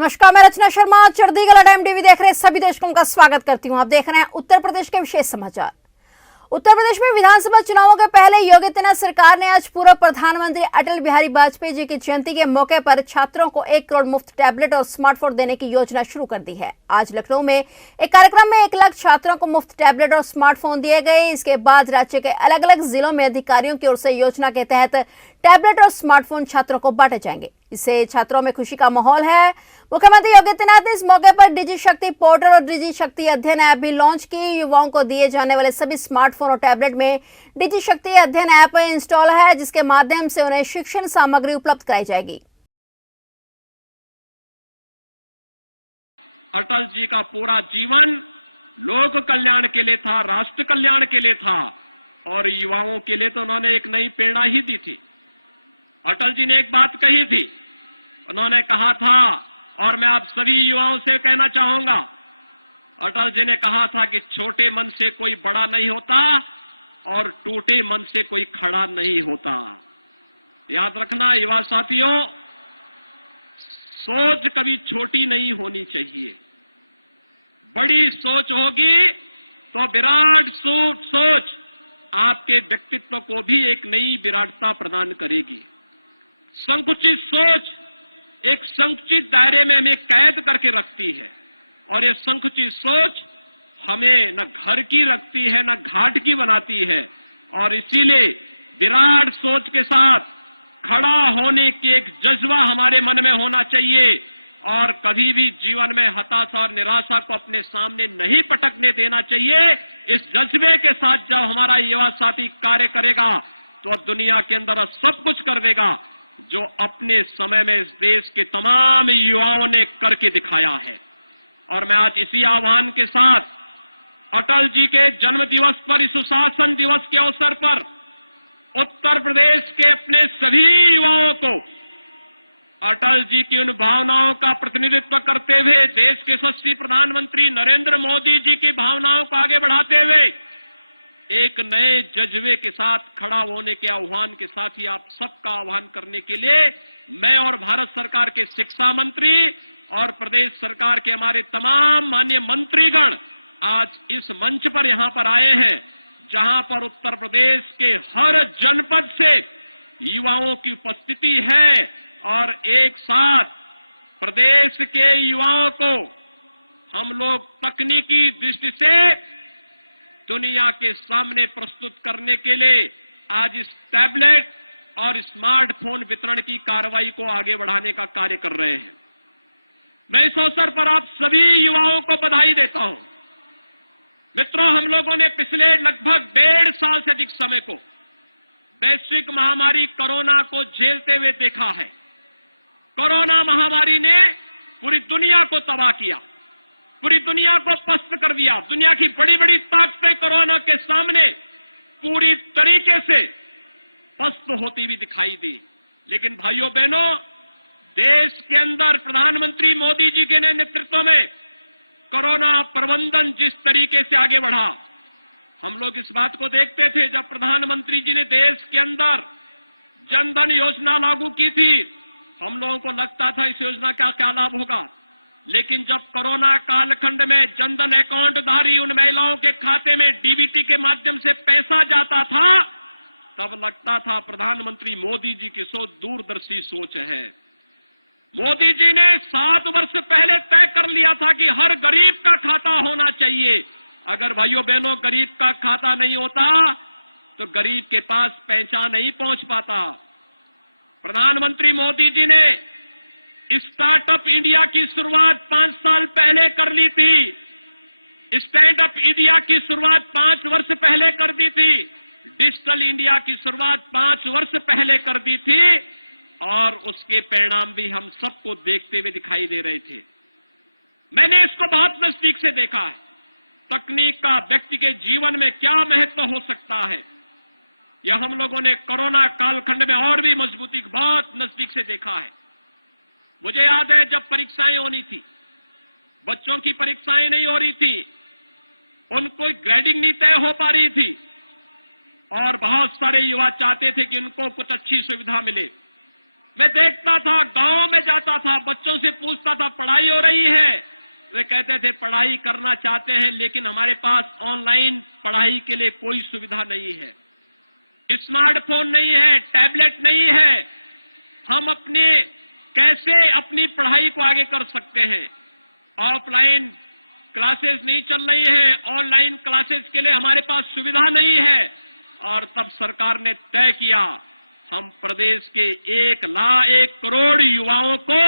नमस्कार, मैं रचना Sharma चढ़दीगला time TV देख रहे सभी दर्शकों का स्वागत करती हूं। आप देख रहे हैं उत्तर प्रदेश के विशेष समाचार। उत्तर प्रदेश में विधानसभा चुनावों के पहले योगी आदित्यनाथ सरकार ने आज पूर्व प्रधानमंत्री अटल बिहारी वाजपेयी जी की जयंती के मौके पर छात्रों को 1 करोड़ मुफ्त टैबलेट और स्मार्टफोन देने की योजना शुरू कर दी है। आज लखनऊ में एक कार्यक्रम में 1 लाख छात्रों को मुफ्त टैबलेट और स्मार्टफोन दिए गए। इसके बाद राज्य के अलग अलग जिलों में अधिकारियों की ओर से योजना के तहत टैबलेट और स्मार्टफोन छात्रों को बांटे जाएंगे। इससे छात्रों में खुशी का माहौल है। मुख्यमंत्री योगी आदित्यनाथ ने इस मौके पर डिजी शक्ति पोर्टल और डिजी शक्ति अध्ययन ऐप भी लॉन्च की। युवाओं को दिए जाने वाले सभी स्मार्टफोन और टैबलेट में डिजी शक्ति अध्ययन ऐप इंस्टॉल है, जिसके माध्यम से उन्हें शिक्षण सामग्री उपलब्ध कराई जाएगी। अटल जी का पूरा जीवन लोक कल्याण के लिए था, राष्ट्र कल्याण के लिए था और युवाओं के लिए तो उन्होंने एक नई प्रेरणा ही दी थी। अटल जी ने एक बात कही थी, उन्होंने कहा था और मैं आप सभी युवाओं से कहना चाहूंगा, अटल जी ने कहा था कि छोटे मन से कोई बड़ा नहीं होता और टूटे मन से कोई खड़ा नहीं होता। याद रखना युवा साथियों, सोच कभी छोटी नहीं होनी चाहिए। बड़ी सोच होगी तो विराट सोच आपके व्यक्तित्व को भी एक नई विराटता प्रदान करेगी। संकुचित सोच एक संकुचित दायरे में हमें कैद करके रखती है और ये संकुचित सोच हमें न घर की रखती है न घाट की बनाती है। और इसीलिए विराट सोच के साथ खड़ा होने की एक जज्बा हमारे मन में होना चाहिए और कभी भी जीवन में हताशा और निराशा को अपने सामने नहीं पटकने देना चाहिए। इस जज्बे के साथ जब हमारा युवा साथी कार्य करेगा तो दुनिया के अंदर सब कुछ कर देगा जो अपने समय में इस देश के तमाम युवाओं ने करके दिखाया है। और मैं आज इसी आह्वान के साथ अटल जी के जन्म दिवस पर, इस सुशासन दिवस के अवसर पर उत्तर प्रदेश के अपने सभी युवाओं को अटल जी की उन भावनाओं का प्रतिनिधित्व करते हुए, देश के यशस्वी प्रधानमंत्री नरेंद्र मोदी जी की भावनाओं को आगे बढ़ाते हुए एक नए जज्बे के साथ खड़ा होने के आह्वान के साथ ही आप सबका आह्वान करने के लिए मैं और भारत सरकार के शिक्षा मंत्री और प्रदेश सरकार के हमारे तमाम माननीय मंत्रीगण आज इस मंच पर यहां पर आए हैं, जहां पर उत्तर प्रदेश के हर जनपद से युवाओं की उपस्थिति है और एक साथ प्रदेश के युवाओं को हम लोग तकनीकी दृष्टि से दुनिया के सामने प्रस्तुत करने के लिए आज इस टैबलेट और स्मार्टफोन वितरण की कार्रवाई को आगे बढ़ाने का कार्य कर रहे हैं। मैं इस अवसर पर आप सभी युवाओं को बधाई देता हूं। मित्रों, हम लोगों ने पिछले लगभग 1.5 साल से अधिक समय को वैश्विक महामारी कोरोना को झेलते हुए देखा है। कोरोना महामारी ने पूरी दुनिया को तबाह किया, पूरी दुनिया को पस्त कर दिया। दुनिया की बड़ी बड़ी ताकतें कोरोना के सामने पूरी तरीके से पस्त होती हुई दिखाई दी। लेकिन भाइयों बहनों, देश के अंदर प्रधानमंत्री मोदी जी के नेतृत्व में कोरोना प्रबंधन जिस तरीके से आगे बढ़ा, हम लोग इस बात को देखते थे जब प्रधानमंत्री जी ने देश के अंदर जनधन योजना लागू की थी, हम लोगों को लगता था इस योजना का क्या लाभ होगा। लेकिन जब कोरोना कालखंड में जनधन अकाउंट धारी उन महिलाओं के खाते में डीबीटी के माध्यम से पैसा जाता था, तब लगता था प्रधानमंत्री मोदी जी की सोच दूरदर्शी सोच है। मोदी जी ने 7 वर्ष पहले तय कर लिया था कि हर गरीब का खाता होना चाहिए। अगर भाइयों बहनों गरीब का खाता नहीं होता तो गरीब के पास पैसा नहीं पहुंच पाता। प्रधानमंत्री मोदी जी ने स्टार्टअप इंडिया की शुरुआत 5 साल पहले कर ली थी, स्टैंडअप इंडिया की शुरुआत 5 वर्ष पहले कर दी थी, डिजिटल इंडिया की शुरुआत 5 वर्ष पहले कर दी थी और उसके परिणाम भी हम सबको देखते हुए दिखाई दे रहे थे। मैंने इसको बहुत नजदीक से देखा है, तकनीक का व्यक्ति के जीवन में क्या महत्व हो सकता है, यह हम लोगों ने कोरोना कालखंड में और भी मजबूती बहुत नजदीक से देखा है। मुझे याद है जब परीक्षाएं होनी थी, बच्चों की परीक्षाएं नहीं हो रही थी, उनको ग्रेडिंग नहीं तय हो पा रही थी और बहुत सारे युवा चाहते थे कि उनको कुछ अच्छी सुविधा मिले। मैं देखता था, गांव में जाता था, बच्चों से पूछता था पढ़ाई हो रही है, वे कहते थे पढ़ाई करना चाहते हैं लेकिन हमारे पास ऑनलाइन पढ़ाई के लिए कोई सुविधा नहीं है, स्मार्टफोन नहीं है, टैबलेट नहीं है, हम कैसे अपनी पढ़ाई को आगे कर सकते हैं। ऑफलाइन क्लासेस नहीं चल रही हैं, ऑनलाइन क्लासेस के लिए हमारे पास सुविधा नहीं है। और तब सरकार ने तय किया हम प्रदेश के 1 करोड़ युवाओं को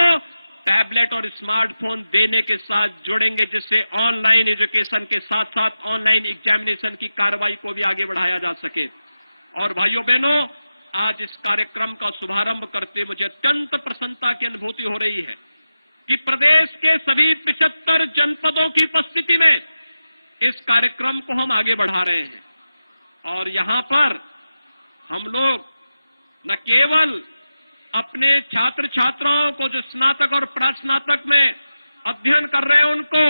टैबलेट और स्मार्टफोन देने के साथ जोड़ेंगे, जिससे ऑनलाइन एजुकेशन के साथ साथ ऑनलाइन एग्जामिनेशन की कार्रवाई को भी आगे बढ़ाया जा सके। और भाइयों बहनों, आज इस कार्यक्रम का शुभारंभ करते मुझे अत्यंत प्रसन्नता की अनुभूति हो रही है कि प्रदेश के सभी 75 जनपदों की उपस्थिति में इस कार्यक्रम को हम आगे बढ़ा रहे हैं। और यहां पर हम लोग न केवल अपने छात्र छात्राओं को जो स्नातक और प्रास्नातक में अध्ययन कर रहे हैं उनको,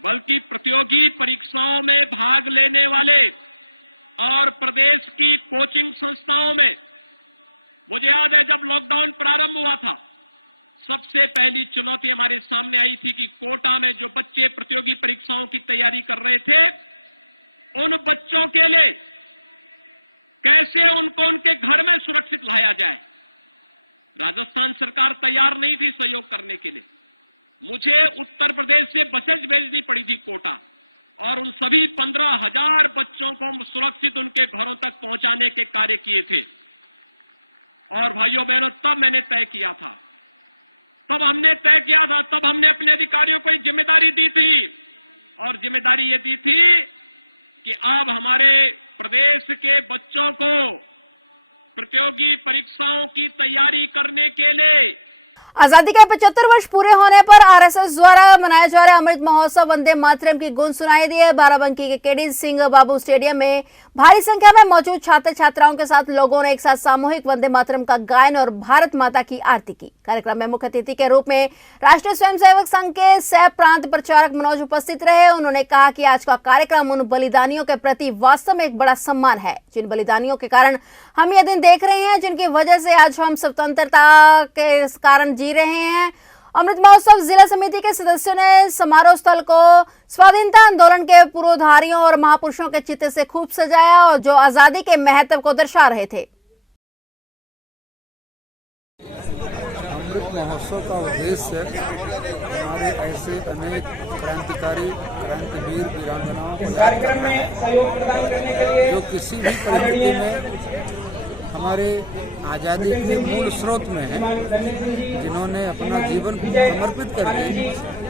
बल्कि प्रतियोगी परीक्षाओं में भाग लेने वाले और प्रदेश की कोचिंग संस्थाओं में, मुझे याद है जब लॉकडाउन प्रारंभ हुआ था, सबसे पहली चुनौती हमारे सामने आई थी कि कोटा में जो बच्चे प्रतियोगी परीक्षाओं की तैयारी कर रहे थे, उन बच्चों के लिए कैसे उनको उनके घर में सुरक्षित लाया जाए। राजस्थान सरकार तैयार नहीं थी सहयोग करने के लिए। मुझे उत्तर प्रदेश से बसेज भेजनी पड़ी थी कोटा, और उन सभी 15,000 बच्चों को सुरक्षित उनके घरों तक पहुंचाने के कार्य किए थे। और भाइयों बहनों, तब मैंने तय किया था, तब हमने अपने अधिकारियों को एक जिम्मेदारी दी थी, और जिम्मेदारी ये दी थी कि अब हमारे प्रदेश के बच्चों को प्रतियोगी परीक्षाओं की तैयारी करने के लिए आजादी के 75 वर्ष पूरे होने पर आरएसएस द्वारा मनाया जा रहा अमृत महोत्सव वंदे मातरम की गूंज सुनाई दी है। बाराबंकी के केडी सिंह बाबू स्टेडियम में भारी संख्या में मौजूद छात्र छात्राओं के साथ लोगों ने एक साथ सामूहिक वंदे मातरम का गायन और भारत माता की आरती की। कार्यक्रम में मुख्य अतिथि के रूप में राष्ट्रीय स्वयंसेवक संघ के सह प्रांत प्रचारक मनोज उपस्थित रहे। उन्होंने कहा कि आज का कार्यक्रम उन बलिदानियों के प्रति वास्तव में एक बड़ा सम्मान है, जिन बलिदानियों के कारण हम यह दिन देख रहे हैं, जिनकी वजह से आज हम स्वतंत्रता के कारण जी रहे हैं। अमृत महोत्सव जिला समिति के सदस्यों ने समारोह स्थल को स्वाधीनता आंदोलन के पुरोधारियों और महापुरुषों के चित्र से खूब सजाया, और जो आजादी के महत्व को दर्शा रहे थे। अमृत महोत्सव का उद्देश्य हमारे ऐसे अनेक क्रांतिकारी क्रांतिवीर वीरांगनाओं को याद करना है जो किसी भी परिस्थिति में हमारे आज़ादी के मूल स्रोत में है, जिन्होंने अपना जीवन समर्पित करके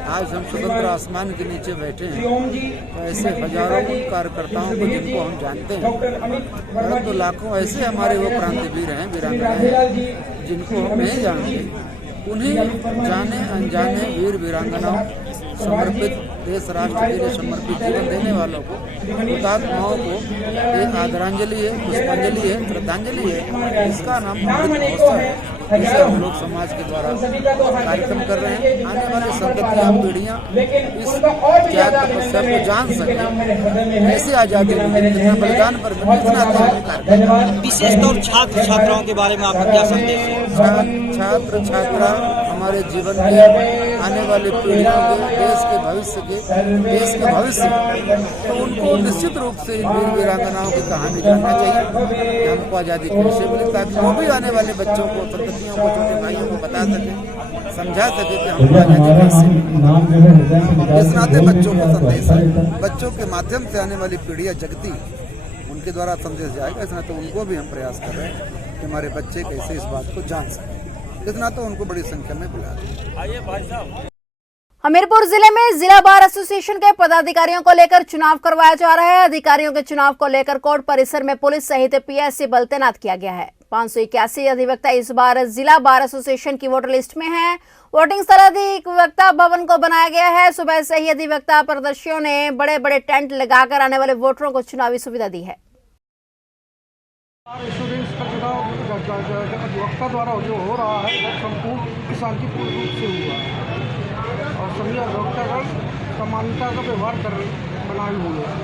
आज हम स्वतंत्र आसमान के नीचे बैठे हैं। तो ऐसे हजारों कार्यकर्ताओं को जिनको हम जानते हैं, परंतु लाखों ऐसे हमारे वो क्रांतिवीर हैं, वीरांगनाएं हैं जिनको हम नहीं जानते। उन्हीं जाने अनजाने वीर वीरांगनाओं समर्पित देश राष्ट्र के लिए समर्पित जीवन देने वालों को, हुतात्माओं को एक आदरांजलि है, पुष्पांजलि है, श्रद्धांजलि है। इसका नाम अमृत महोत्सव है, जिसे हम लोग समाज के द्वारा कार्यक्रम कर रहे हैं। आने वाली संततियां पीढ़ियां इस त्याग तपस्या को जान सके, ऐसे आजादी में बलिदान पर विशेष तौर छात्र छात्राओं के बारे में आपका क्या संदेश है? छात्र छात्रा हमारे जीवन के आने वाली पीढ़ियों के देश के भविष्य, तो उनको निश्चित रूप से वीर वीरांगनाओं की कहानी जानना चाहिए। हमको आज़ादी कैसे मिली, ताकि वो भी आने वाले बच्चों को, संततियों को, छोटे भाइयों को बता सके, समझा सके कि हमको आज़ादी कैसे मिली। इस नाते बच्चों को संदेश है, बच्चों के माध्यम से आने वाली पीढ़ियाँ जगती, उनके द्वारा संदेश जाएगा। इस नाते उनको भी हम प्रयास कर रहे हैं कि हमारे बच्चे कैसे इस बात को जान सकें। इतना तो उनको बड़ी संख्या में बुला रहे हैं। हमीरपुर जिले में जिला बार एसोसिएशन के पदाधिकारियों को लेकर चुनाव करवाया जा रहा है। अधिकारियों के चुनाव को लेकर कोर्ट परिसर में पुलिस सहित पीएससी बल तैनात किया गया है। 581 अधिवक्ता इस बार जिला बार एसोसिएशन की वोटर लिस्ट में हैं। वोटिंग स्थल अधिवक्ता भवन को बनाया गया है। सुबह से ही अधिवक्ता प्रदर्शियों ने बड़े बड़े टेंट लगाकर आने वाले वोटरों को चुनावी सुविधा दी है। अधिवक्ता द्वारा जो हो रहा है वो संपूर्ण शांतिपूर्ण रूप से हुआ है, और सभी अधिवक्तागण समानता का व्यवहार कर बनाए हुए हैं।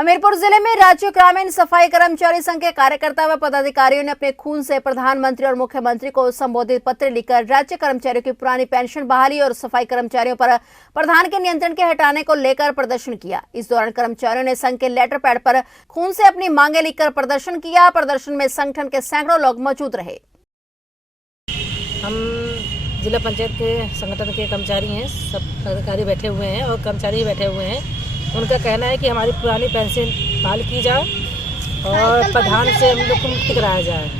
हमीरपुर जिले में राज्य ग्रामीण सफाई कर्मचारी संघ के कार्यकर्ता व पदाधिकारियों ने अपने खून से प्रधानमंत्री और मुख्यमंत्री को संबोधित पत्र लिखकर राज्य कर्मचारियों की पुरानी पेंशन बहाली और सफाई कर्मचारियों पर प्रधान के नियंत्रण के हटाने को लेकर प्रदर्शन किया। इस दौरान कर्मचारियों ने संघ के लेटर पैड पर खून से अपनी मांगे लिखकर प्रदर्शन किया। प्रदर्शन में संगठन के सैकड़ों लोग मौजूद रहे। हम जिला पंचायत के संगठन के कर्मचारी हैं, सब अधिकारी बैठे हुए हैं और कर्मचारी बैठे हुए हैं। उनका कहना है कि हमारी पुरानी पेंशन बहाल की जाए और प्रधान से हम लोग को मुक्ति कराया जाए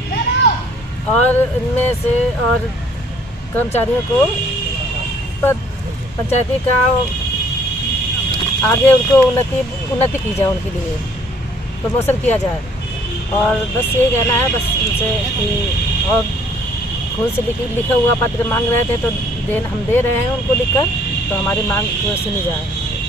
और इनमें से और कर्मचारियों को पंचायती का आगे उनको उन्नति की जाए, उनके लिए प्रमोशन किया जाए। और बस यही कहना है बस उनसे कि और खुद से लिखा हुआ पत्र मांग रहे थे तो हम दे रहे हैं उनको लिखकर, तो हमारी मांग सुनी जाए,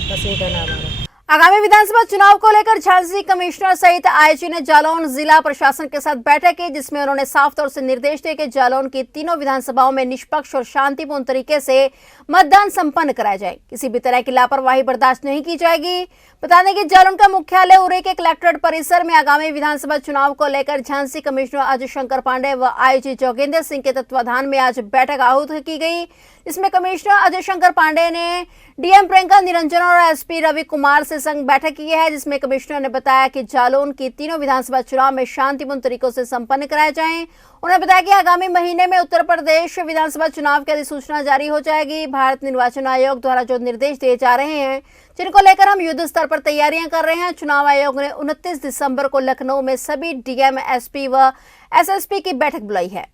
बस ये कहना है हमारा। आगामी विधानसभा चुनाव को लेकर झांसी कमिश्नर सहित आईजी ने जालौन जिला प्रशासन के साथ बैठक की, जिसमें उन्होंने साफ तौर से निर्देश दिए कि जालौन की तीनों विधानसभाओं में निष्पक्ष और शांतिपूर्ण तरीके से मतदान संपन्न कराया जाए। किसी भी तरह की लापरवाही बर्दाश्त नहीं की जाएगी। बता दें कि जालौन का मुख्यालय उरे के कलेक्ट्रेट परिसर में आगामी विधानसभा चुनाव को लेकर झांसी कमिश्नर अजय शंकर पांडे व आईजी जोगेंद्र सिंह के तत्वाधान में आज बैठक आहूत की गई। इसमें कमिश्नर अजय शंकर पांडे ने डीएम प्रियंका निरंजन और एसपी रवि कुमार से संग बैठक की है, जिसमें कमिश्नर ने बताया कि जालौन की तीनों विधानसभा चुनाव में शांतिपूर्ण तरीकों से संपन्न कराए जाएं। उन्होंने बताया कि आगामी महीने में उत्तर प्रदेश विधानसभा चुनाव की अधिसूचना जारी हो जाएगी। भारत निर्वाचन आयोग द्वारा जो निर्देश दिए जा रहे हैं, जिनको लेकर हम युद्ध स्तर पर तैयारियां कर रहे हैं। चुनाव आयोग ने 29 दिसंबर को लखनऊ में सभी डीएम, एसपी व एसएसपी की बैठक बुलाई है।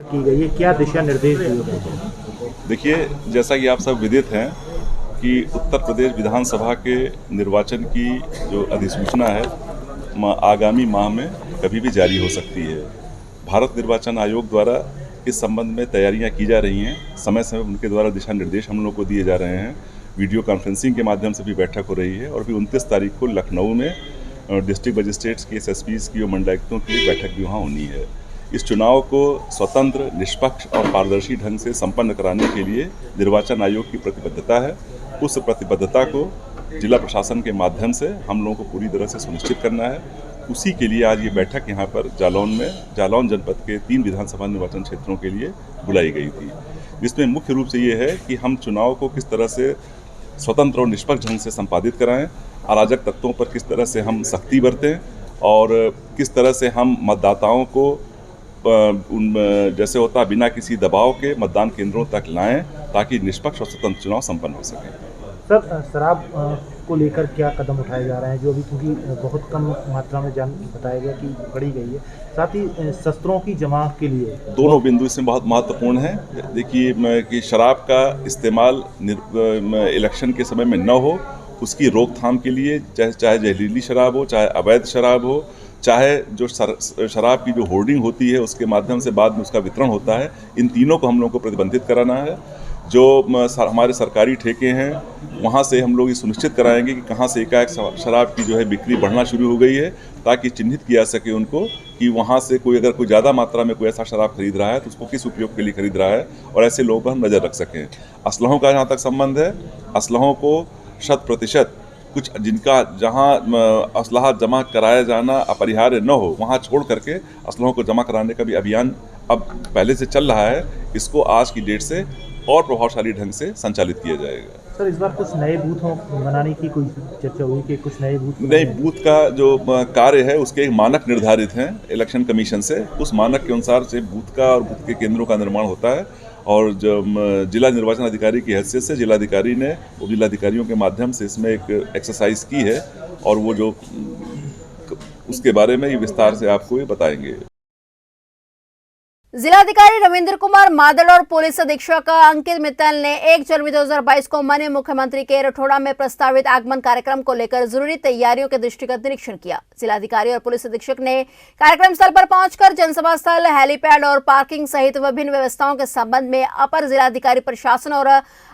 की गई है, क्या दिशा निर्देश दिए गए हैं? देखिए, जैसा कि आप सब विदित हैं कि उत्तर प्रदेश विधानसभा के निर्वाचन की जो अधिसूचना है आगामी माह में कभी भी जारी हो सकती है। भारत निर्वाचन आयोग द्वारा इस संबंध में तैयारियां की जा रही हैं। समय समय उनके द्वारा दिशा निर्देश हम लोग को दिए जा रहे हैं। वीडियो कॉन्फ्रेंसिंग के माध्यम से भी बैठक हो रही है और फिर 29 तारीख को लखनऊ में डिस्ट्रिक्ट मजिस्ट्रेट्स की, एसएसपीज की और मंडलायुक्तों की बैठक भी वहाँ होनी है। इस चुनाव को स्वतंत्र, निष्पक्ष और पारदर्शी ढंग से संपन्न कराने के लिए निर्वाचन आयोग की प्रतिबद्धता है। उस प्रतिबद्धता को जिला प्रशासन के माध्यम से हम लोगों को पूरी तरह से सुनिश्चित करना है। उसी के लिए आज ये बैठक यहाँ पर जालौन जनपद के 3 विधानसभा निर्वाचन क्षेत्रों के लिए बुलाई गई थी, जिसमें मुख्य रूप से ये है कि हम चुनाव को किस तरह से स्वतंत्र और निष्पक्ष ढंग से संपादित कराएं, अराजक तत्वों पर किस तरह से हम सख्ती बरतें और किस तरह से हम मतदाताओं को जैसे होता बिना किसी दबाव के मतदान केंद्रों तक लाएं ताकि निष्पक्ष और स्वतंत्र चुनाव संपन्न हो सके। सर, शराब को लेकर क्या कदम उठाए जा रहे हैं, जो अभी क्योंकि बहुत कम मात्रा में बताया गया कि पकड़ी गई है, साथ ही शस्त्रों की जमा के लिए दोनों बिंदु इसमें बहुत महत्वपूर्ण है। देखिए कि शराब का इस्तेमाल इलेक्शन के समय में न हो, उसकी रोकथाम के लिए चाहे जहरीली शराब हो, चाहे अवैध शराब हो, चाहे जो शराब की जो होर्डिंग होती है उसके माध्यम से बाद में उसका वितरण होता है, इन तीनों को हम लोगों को प्रतिबंधित कराना है। जो हमारे सरकारी ठेके हैं वहाँ से हम लोग ये सुनिश्चित कराएंगे कि कहाँ से एकाएक शराब की जो है बिक्री बढ़ना शुरू हो गई है, ताकि चिन्हित किया सके उनको कि वहाँ से अगर कोई ज़्यादा मात्रा में कोई ऐसा शराब खरीद रहा है तो उसको किस उपयोग के लिए खरीद रहा है और ऐसे लोगों पर हम नज़र रख सकें। असलहों का जहाँ तक संबंध है, असलहों को 100% कुछ जिनका जहां असलहा जमा कराया जाना अपरिहार्य न हो वहां छोड़ करके असलहों को जमा कराने का भी अभियान अब पहले से चल रहा है। इसको आज की डेट से और प्रभावशाली ढंग से संचालित किया जाएगा। सर, इस बार कुछ नए बूथों बनाने की कोई चर्चा हुई कि कुछ नए बूथ का जो कार्य है उसके एक मानक निर्धारित हैं इलेक्शन कमीशन से। उस मानक के अनुसार से बूथ का और बूथ के केंद्रों का निर्माण होता है और जब जिला निर्वाचन अधिकारी की हैसियत से जिलाधिकारी ने उप जिलाधिकारियों के माध्यम से इसमें एक एक्सरसाइज की है और वो जो उसके बारे में विस्तार से आपको ये बताएंगे। जिलाधिकारी रविंद्र कुमार मादड़ और पुलिस अधीक्षक अंकित मित्तल ने 1 जनवरी 2022 को माननीय मुख्यमंत्री के रठौड़ा में प्रस्तावित आगमन कार्यक्रम को लेकर जरूरी तैयारियों के दृष्टिगत निरीक्षण किया। जिलाधिकारी और पुलिस अधीक्षक ने कार्यक्रम स्थल पर पहुंचकर जनसभा स्थल, हेलीपैड और पार्किंग सहित विभिन्न व्यवस्थाओं के संबंध में अपर जिलाधिकारी प्रशासन और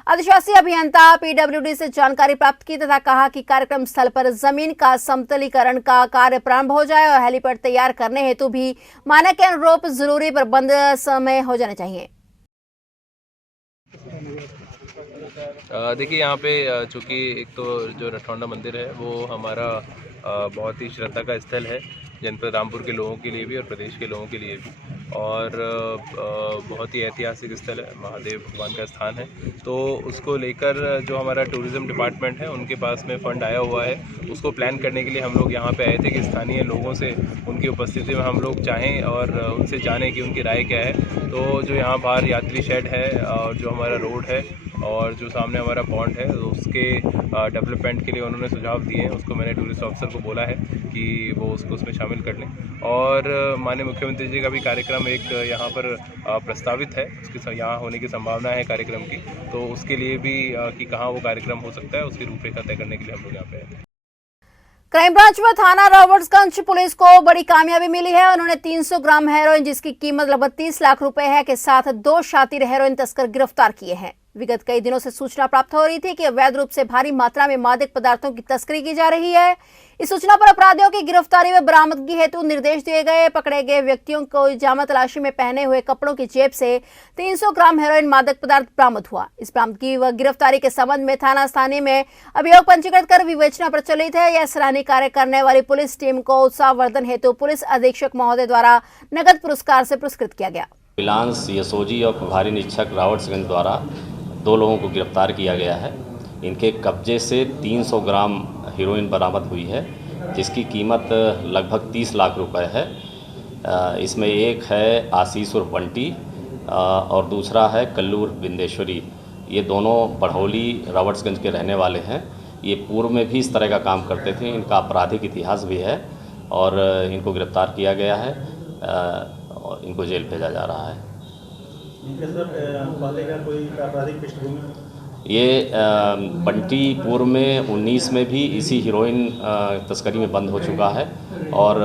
अधिशासी अभियंता पीडब्ल्यूडी से जानकारी प्राप्त की तथा कहा कि कार्यक्रम स्थल पर जमीन का समतलीकरण का कार्य प्रारंभ हो जाए और हेलीपैड तैयार करने हेतु भी मानक के अनुरूप जरूरी प्रबंध समय हो जाने चाहिए। देखिए यहाँ पे चूँकि एक तो जो रठौंडा मंदिर है वो हमारा बहुत ही श्रद्धा का स्थल है, जनपद रामपुर के लोगों के लिए भी और प्रदेश के लोगों के लिए भी, और बहुत ही ऐतिहासिक स्थल है, महादेव भगवान का स्थान है। तो उसको लेकर जो हमारा टूरिज़्म डिपार्टमेंट है उनके पास में फ़ंड आया हुआ है, उसको प्लान करने के लिए हम लोग यहाँ पे आए थे कि स्थानीय लोगों से उनकी उपस्थिति में हम लोग चाहें और उनसे जानें कि उनकी राय क्या है। तो जो यहाँ बाहर यात्री शेड है और जो हमारा रोड है और जो सामने हमारा पॉन्ड है, तो उसके डेवलपमेंट के लिए उन्होंने सुझाव दिए हैं। उसको मैंने टूरिस्ट ऑफिसर को बोला है कि वो उसको उसमें शामिल कर लें। और माननीय मुख्यमंत्री जी का भी कार्यक्रम एक यहाँ पर प्रस्तावित है, उसके यहाँ होने की संभावना है कार्यक्रम की, तो उसके लिए भी कि कहाँ वो कार्यक्रम हो सकता है उसकी रूपरेखा तय करने के लिए हम लोग यहाँ पे हैं। क्राइम ब्रांच में थाना रॉबर्ट्सगंज पुलिस को बड़ी कामयाबी मिली है। उन्होंने 300 ग्राम हेरोइन, जिसकी कीमत लगभग 30 लाख रुपए है, के साथ 2 शातिर हेरोइन तस्कर गिरफ्तार किए हैं। विगत कई दिनों से सूचना प्राप्त हो रही थी कि अवैध रूप से भारी मात्रा में मादक पदार्थों की तस्करी की जा रही है। इस सूचना पर अपराधियों की गिरफ्तारी में बरामदगी हेतु निर्देश दिए गए। पकड़े गए व्यक्तियों को जामा तलाशी में पहने हुए कपड़ों की जेब से 300 ग्राम हेरोइन मादक पदार्थ बरामद हुआ। इस बरामदगी व गिरफ्तारी के संबंध में थाना स्थानीय में अभियोग पंजीकृत कर विवेचना प्रचलित है। यह सराहनीय कार्य करने वाली पुलिस टीम को उत्साहवर्धन हेतु पुलिस अधीक्षक महोदय द्वारा नगद पुरस्कार से पुरस्कृत किया गया। विलांस यसोजी और प्रभारी निरीक्षक रॉबर्ट्सगंज द्वारा 2 लोगों को गिरफ्तार किया गया है। इनके कब्जे से 300 ग्राम हीरोइन बरामद हुई है, जिसकी कीमत लगभग 30 लाख रुपए है। इसमें एक है आशीष उर्फ बंटी और दूसरा है कल्लू उर्फ बिंदेश्वरी। ये दोनों बढ़ौली रॉबर्ट्सगंज के रहने वाले हैं। ये पूर्व में भी इस तरह का काम करते थे। इनका आपराधिक इतिहास भी है और इनको गिरफ्तार किया गया है और इनको जेल भेजा जा रहा है। ये बंटी पूर्व में 19 में भी इसी हीरोइन तस्करी में बंद हो चुका है और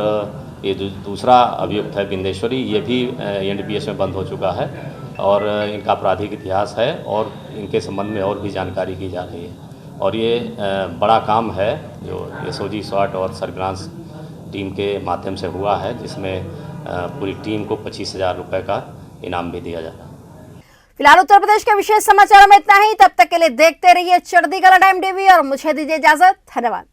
ये दूसरा अभियुक्त है बिंदेश्वरी, ये भी एनडीपीएस में बंद हो चुका है और इनका आपराधिक इतिहास है और इनके संबंध में और भी जानकारी की जा रही है। और ये बड़ा काम है जो एसओजी स्वाट और सर्विलांस टीम के माध्यम से हुआ है, जिसमें पूरी टीम को 25,000 रुपये का इनाम भी दिया जा रहा है। फिलहाल उत्तर प्रदेश के विशेष समाचारों में इतना ही। तब तक के लिए देखते रहिए चढ़ती कला टाइम टीवी और मुझे दीजिए इजाजत। धन्यवाद।